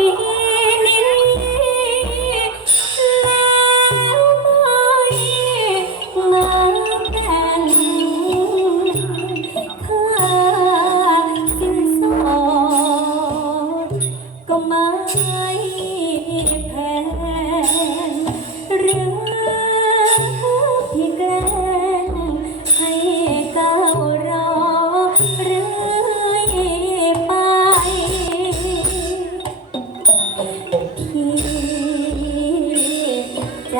ปีนี้แล้วไม่งนแต่งถ้าสิ้นสอดก็ไม่แพงหรือ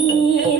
Sim.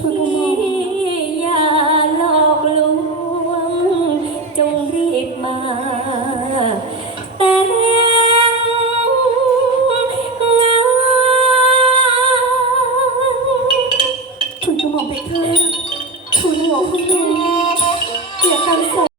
พระกระหม่อมอย่าหลอกลวง จงรีบมา แต่งงานถูกกระหม่อมไปค่ะถูกหัวของหนูอย่าการส